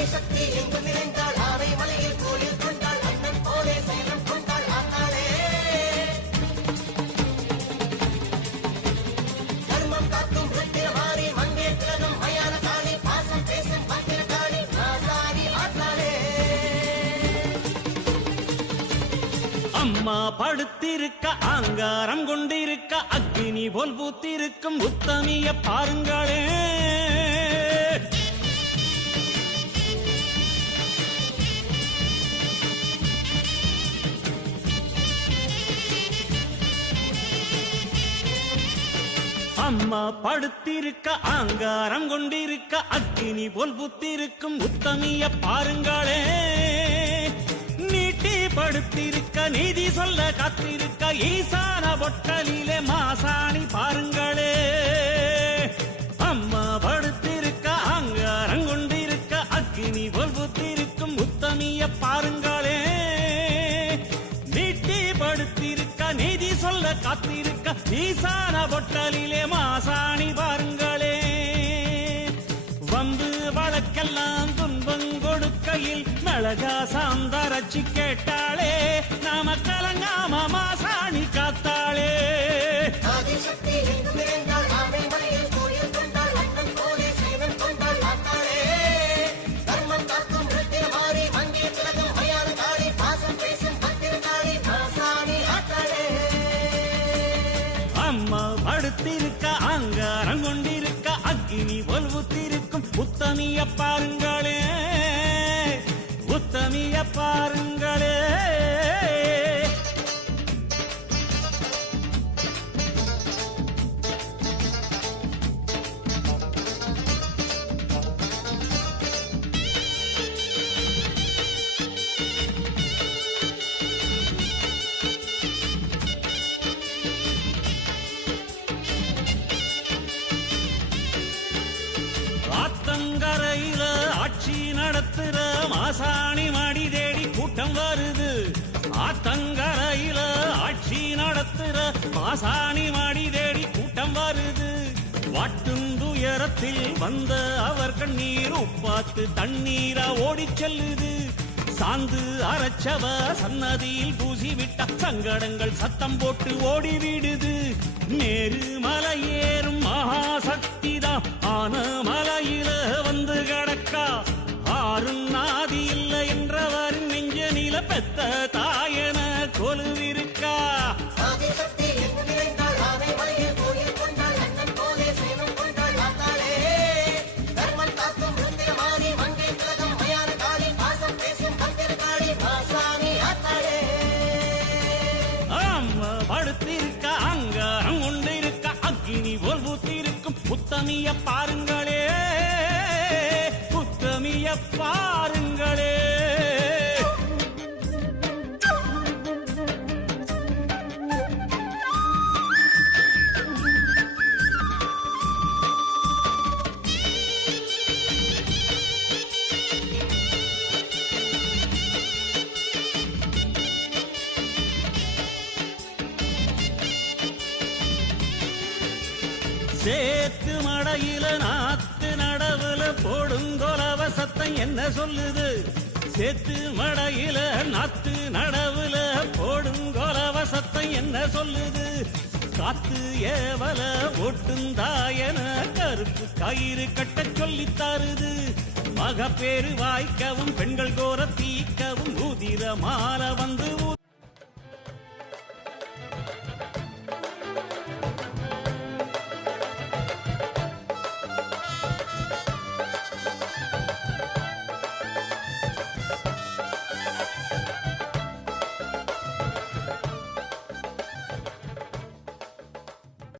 ஆதிசக்தி எங்கு நிறைந்தாள் ஆரை மலையில் கோயில் கொண்டாள் அண்ணன் போலே சேலம் கொண்டாள் ஆத்தாளே தர்மம் காக்கும் ருத்திரமாரி மங்கே திலகம் மயான காளி பாசம் பேசும் பத்திர காளி நாசாரி ஆத்தாளே அம்மா படுத்திருக்க ஆங்காரம் கொண்டிருக்க அக்னி போல் பூத்திருக்கும் உத்தமிய பாருங்களே. அம்மா படுத்திருக்க ஆங்காரம் கொண்டிருக்க அக்னி போல் புத்திருக்கும் உத்தமிய பாருங்களே. நீட்டி படுத்திருக்க நீதி சொல்ல காத்திருக்க ஈசான பொட்டலிலே மாசாணி பாருங்களே. அம்மா படுத்திருக்க ஆங்காரம் கொண்டிருக்க அக்னி போல் புத்திருக்கும் உத்தமிய பாருங்களே. நீட்டி படுத்திருக்க நீதி சொல்ல காத்திருக்க ஈசான பொட்டலிலே மாசாணி பாருங்களே. வம்பு வழக்கெல்லாம் துன்பம் கொடுக்கையில் மிளகா சாந்தரச்சி கேட்டாளே. நாம கலங்காம மாசாணி காத்தாளே. ஆதிசக்தி எங்கு நிறைந்தாள் ஆரை மலையில் கோயில் கொண்டாள் அண்ணன் போலே சேலம் கொண்டாள் ஆத்தாளே தர்மம் காக்கும் ருத்திரமாரி மங்கே திலகம் மயான காளி பாசம் பேசும் பத்திர காளி நாசாரி ஆத்தாளே அம்மா படுத்திருக்க ஆங்காரம் கொண்டிருக்க அக்னி போல் புத்திருக்கும் உத்தமிய பாருங்களே. உத்தமிய பாருங்களே. ஆத்தங்கரையில ஆட்சி நடத்துற மாசாணி மடி தேடி கூட்டம் வருது. ஆத்தங்கரையில ஆட்சி நடத்துற மாசாணி மடி தேடி கூட்டம் வருது. வாட்டுந்துயரத்தில் வந்த அவர் கண்ணீர் உப்பாத்து தண்ணீரா ஓடிச் செல்லுது. சாந்து அரைச்சவ சன்னதியில் பூசிவிட்ட சங்கடங்கள் சத்தம் போட்டு ஓடிவிடுது. நேரு மலையேறும் மகாசக்திதான் ஆன மலையில வந்து கிடக்கா. ஆறும் நாதி இல்லை என்றவரின் நெஞ்ச நில பெத்த தாயன கொலுவிருக்கா. ஆதிசக்தி எங்கு நிறைந்தாள் ஆரை மலையில் கோயில் கொண்டாள் அண்ணன் போலே சேலம் கொண்டாள் ஆத்தாளே தர்மம் காக்கும் ருத்திரமாரி மங்கே திலகம் மயான காளி பாசம் பேசும் பத்திர காளி நாசாரி ஆத்தாளே அம்மா படுத்திருக்க அங்காரம் கொண்டிருக்க அக்னி போல் பூத்திருக்கும் உத்தமிய பாருங்களே. உத்தமிய பாருங்களே. சேத்து மடையில நாத்து நடவுல போடுங்கொலவ சத்தம் என்ன சொல்லுது. சேத்து மடையில நாத்து நடவுல போடுங்கொலவ சத்தம் என்ன சொல்லுது. காத்து ஏவல ஒட்டுந்தாயன கருப்பு கயிறு கட்ட சொல்லித் தருது. மகப்பேறு வாய்க்கவும் பெண்கள் கோர தீக்கவும் ஊதிர மால வந்து